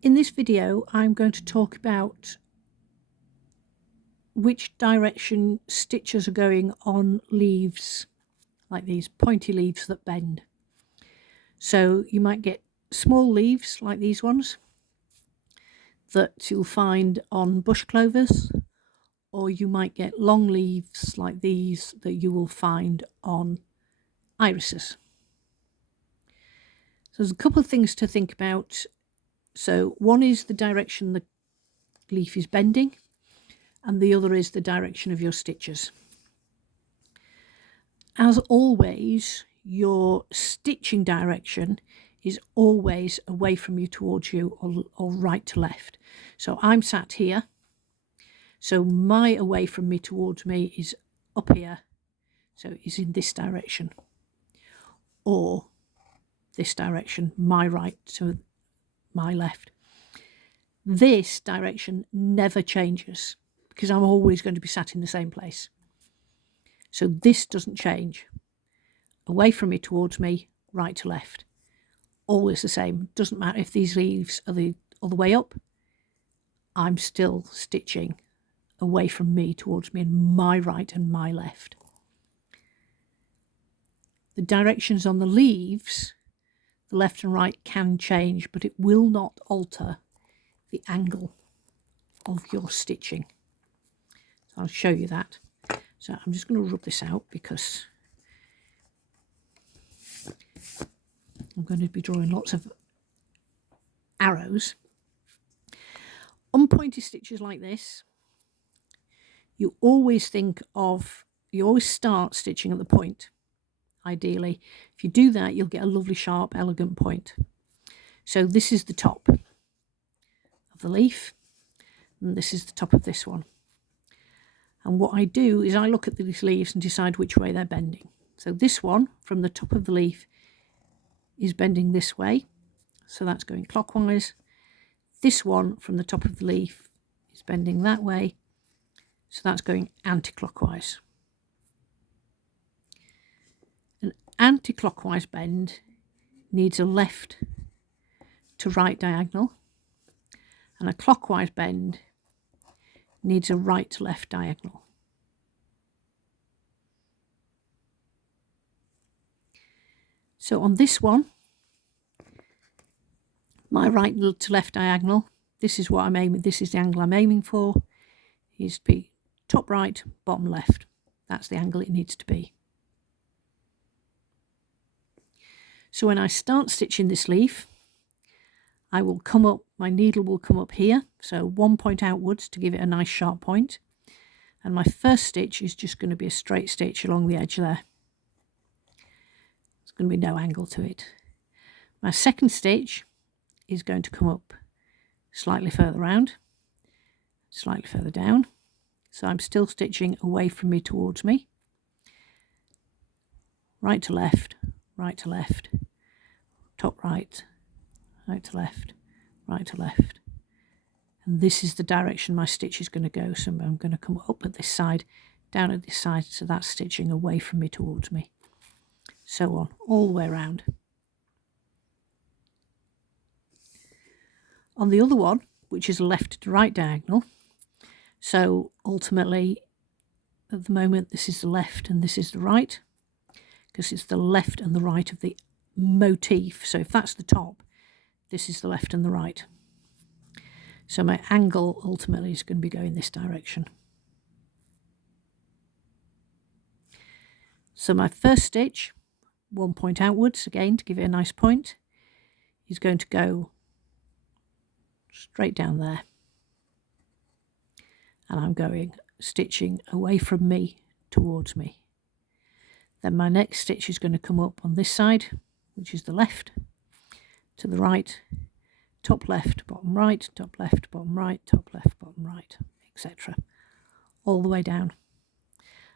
In this video, I'm going to talk about which direction stitches are going on leaves, like these pointy leaves that bend. So you might get small leaves like these ones that you'll find on bush clovers, or you might get long leaves like these that you will find on irises. So there's a couple of things to think about. So one is the direction the leaf is bending, and the other is the direction of your stitches. As always, your stitching direction is always away from you towards you, or right to left. So I'm sat here, so my away from me towards me is up here, so it's in this direction, or this direction, my right to my left. This direction never changes because I'm always going to be sat in the same place. So this doesn't change. Away from me towards me, right to left. Always the same. Doesn't matter if these leaves are the other way up. I'm still stitching away from me towards me, and my right and my left. The directions on the leaves, the left and right, can change, but it will not alter the angle of your stitching. So I'll show you that. So I'm just going to rub this out because I'm going to be drawing lots of arrows. On pointy stitches like this, you always start stitching at the point, ideally. If you do that, you'll get a lovely, sharp, elegant point. So this is the top of the leaf, and this is the top of this one. And what I do is I look at these leaves and decide which way they're bending. So this one from the top of the leaf is bending this way, so that's going clockwise. This one from the top of the leaf is bending that way, so that's going anti-clockwise. An anti-clockwise bend needs a left to right diagonal, and a clockwise bend needs a right to left diagonal. So on this one, my right to left diagonal, this is what I'm aiming, this is the angle I'm aiming for, is to be top right, bottom left. That's the angle it needs to be. So when I start stitching this leaf, I will come up, my needle will come up here, so 1 point outwards to give it a nice sharp point. And my first stitch is just going to be a straight stitch along the edge there. There's going to be no angle to it. My second stitch is going to come up slightly further round, slightly further down. So I'm still stitching away from me towards me. Right to left, top right, right to left, right to left. And this is the direction my stitch is going to go. So I'm going to come up at this side, down at this side, so that's stitching away from me towards me. So on, all the way around. On the other one, which is a left to right diagonal, so ultimately at the moment this is the left and this is the right, because it's the left and the right of the motif. So if that's the top, this is the left and the right. So my angle ultimately is going to be going this direction. So my first stitch, 1 point outwards, again to give it a nice point, is going to go straight down there. And I'm going stitching away from me towards me. Then my next stitch is going to come up on this side, which is the left, to the right, top left, bottom right, top left, bottom right, top left, bottom right, etc. All the way down.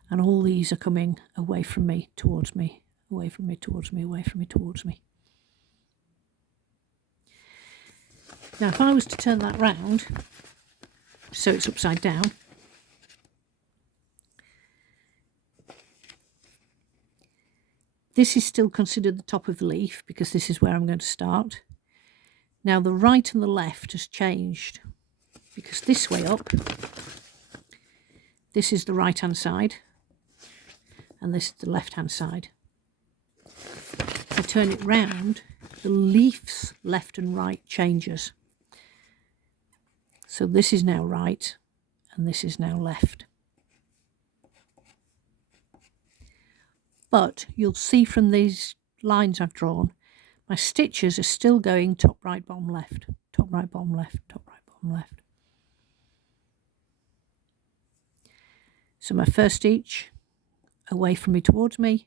And all these are coming away from me towards me, away from me towards me, away from me towards me. Now if I was to turn that round, so it's upside down, this is still considered the top of the leaf because this is where I'm going to start. Now the right and the left has changed, because this way up, this is the right hand side and this is the left hand side. If I turn it round, the leaf's left and right changes. So this is now right and this is now left. But you'll see from these lines I've drawn, my stitches are still going top, right, bottom, left, top, right, bottom, left, top, right, bottom, left. So my first stitch, away from me, towards me,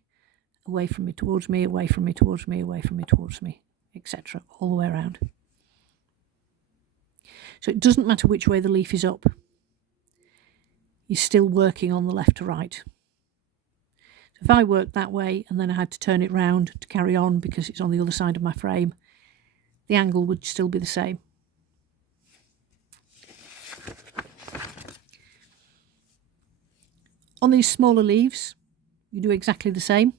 away from me, towards me, away from me, towards me, away from me, towards me, etc. all the way around. So it doesn't matter which way the leaf is up. You're still working on the left to right. So if I worked that way and then I had to turn it round to carry on because it's on the other side of my frame, the angle would still be the same. On these smaller leaves, you do exactly the same.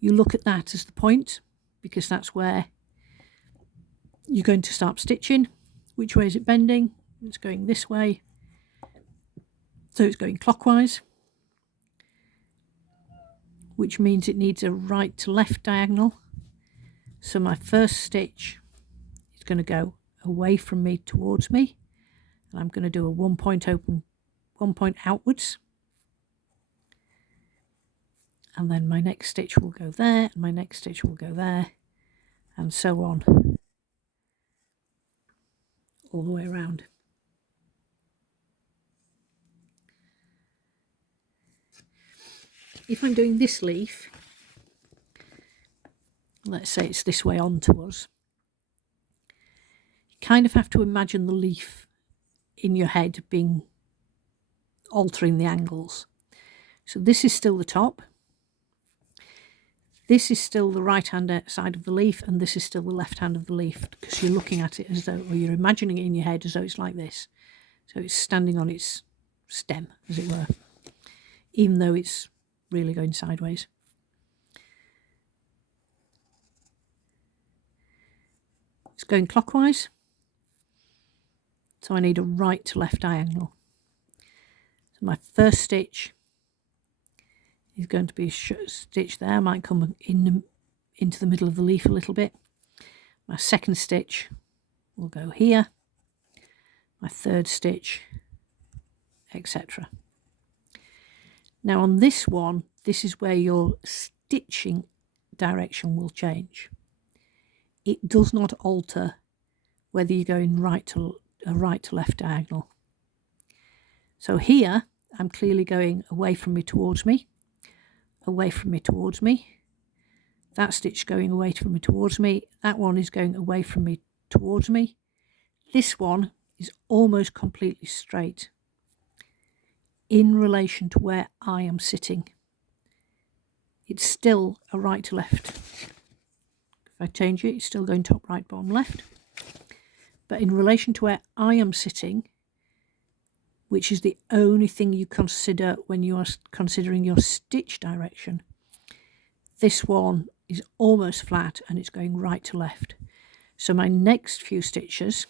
You look at that as the point, because that's where you're going to start stitching. Which way is it bending? It's going this way. So it's going clockwise, which means it needs a right to left diagonal. So my first stitch is going to go away from me towards me, and I'm going to do a 1 point open, 1 point outwards, and then my next stitch will go there, and my next stitch will go there, and so on all the way around. If I'm doing this leaf, let's say it's this way on to us, you kind of have to imagine the leaf in your head being altering the angles. So this is still the top, this is still the right hand side of the leaf, and this is still the left hand of the leaf, because you're looking at it as though, or you're imagining it in your head as though it's like this. So it's standing on its stem, as it were, even though it's really going sideways. It's going clockwise, so I need a right to left diagonal. So my first stitch is going to be a stitch there. I might come into the middle of the leaf a little bit. My second stitch will go here. My third stitch, etc. Now on this one, this is where your stitching direction will change. It does not alter whether you're going right to left diagonal. So here I'm clearly going away from me towards me, away from me towards me. That stitch going away from me towards me. That one is going away from me towards me. This one is almost completely straight in relation to where I am sitting. It's still a right to left. If I change it, it's still going top, right, bottom, left. But in relation to where I am sitting, which is the only thing you consider when you are considering your stitch direction, this one is almost flat and it's going right to left. So my next few stitches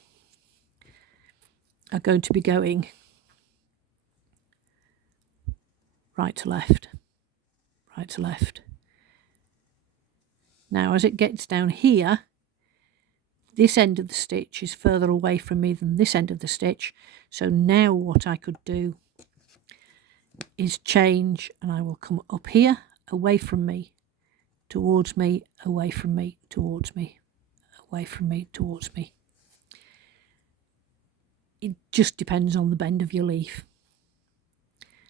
are going to be going right to left, right to left. Now as it gets down here, this end of the stitch is further away from me than this end of the stitch. So now what I could do is change, and I will come up here, away from me, towards me, away from me, towards me, away from me, towards me. It just depends on the bend of your leaf.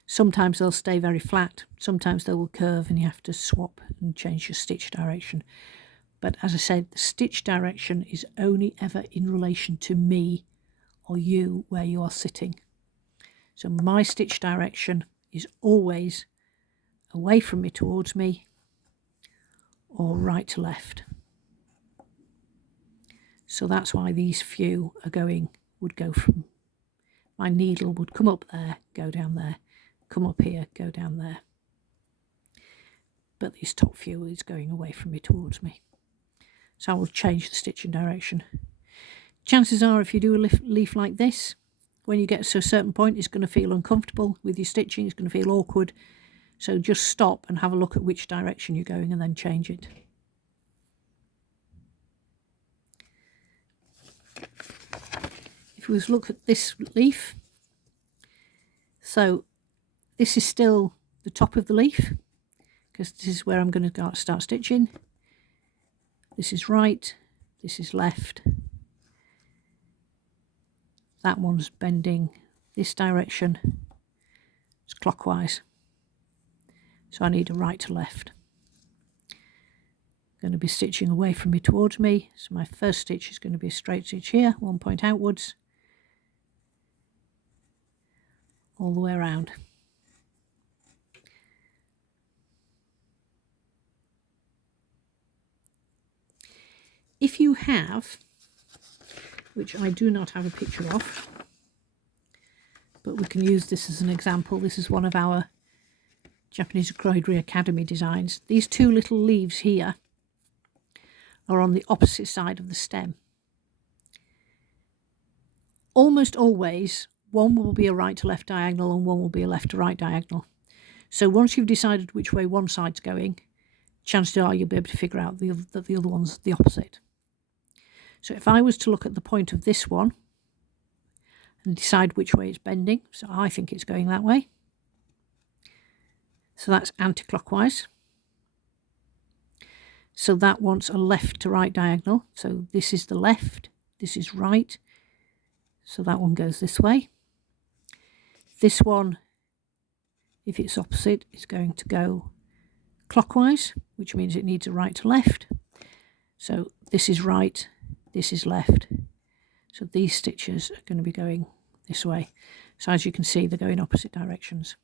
Sometimes they'll stay very flat, sometimes they will curve and you have to swap and change your stitch direction. But as I said, the stitch direction is only ever in relation to me or you, where you are sitting. So my stitch direction is always away from me towards me or right to left. So that's why these few are would go from, my needle would come up there, go down there, come up here, go down there. But this top few is going away from me towards me. So I will change the stitching direction. Chances are if you do a leaf like this, when you get to a certain point, it's going to feel uncomfortable with your stitching, it's going to feel awkward. So just stop and have a look at which direction you're going and then change it. If we look at this leaf, so this is still the top of the leaf, because this is where I'm going to start stitching. This is right, this is left. That one's bending this direction. It's clockwise. So I need a right to left. I'm going to be stitching away from me towards me. So my first stitch is going to be a straight stitch here, 1 point outwards, all the way around. If you have, which I do not have a picture of, but we can use this as an example. This is one of our Japanese Embroidery Academy designs. These two little leaves here are on the opposite side of the stem. Almost always, one will be a right to left diagonal and one will be a left to right diagonal. So once you've decided which way one side's going, chances are you'll be able to figure out that the other one's the opposite. So if I was to look at the point of this one and decide which way it's bending, so I think it's going that way. So that's anti-clockwise. So that wants a left to right diagonal. So this is the left, this is right. So that one goes this way. This one, if it's opposite, is going to go clockwise, which means it needs a right to left. So this is right, this is left. So these stitches are going to be going this way. So as you can see, they're going opposite directions.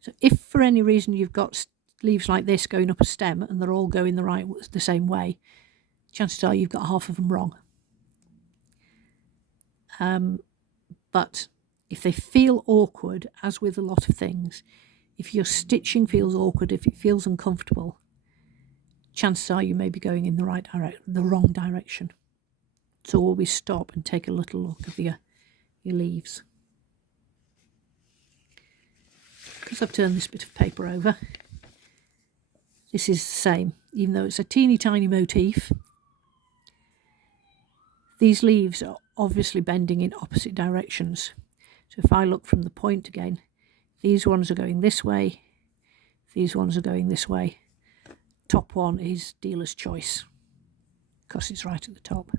So if for any reason you've got leaves like this going up a stem and they're all going the same way, chances are you've got half of them wrong. But if they feel awkward, as with a lot of things, if your stitching feels awkward, if it feels uncomfortable, chances are you may be going in the wrong direction. So always stop and take a little look at your leaves. Because I've turned this bit of paper over, this is the same. Even though it's a teeny tiny motif, these leaves are obviously bending in opposite directions. So if I look from the point again, these ones are going this way, these ones are going this way. Top one is dealer's choice because it's right at the top.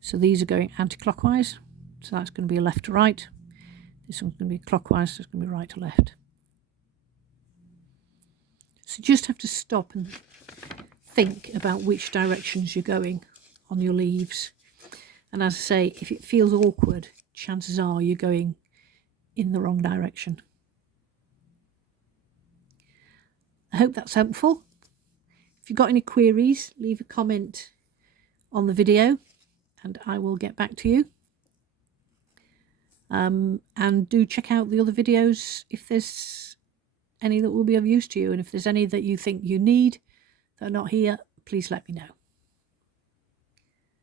So these are going anti-clockwise, so that's going to be a left to right. This one's going to be clockwise, so it's going to be right to left. So you just have to stop and think about which directions you're going on your leaves. And as I say, if it feels awkward, chances are you're going in the wrong direction. I hope that's helpful. If you've got any queries, leave a comment on the video and I will get back to you. And do check out the other videos if there's any that will be of use to you, and if there's any that you think you need that are not here, please let me know.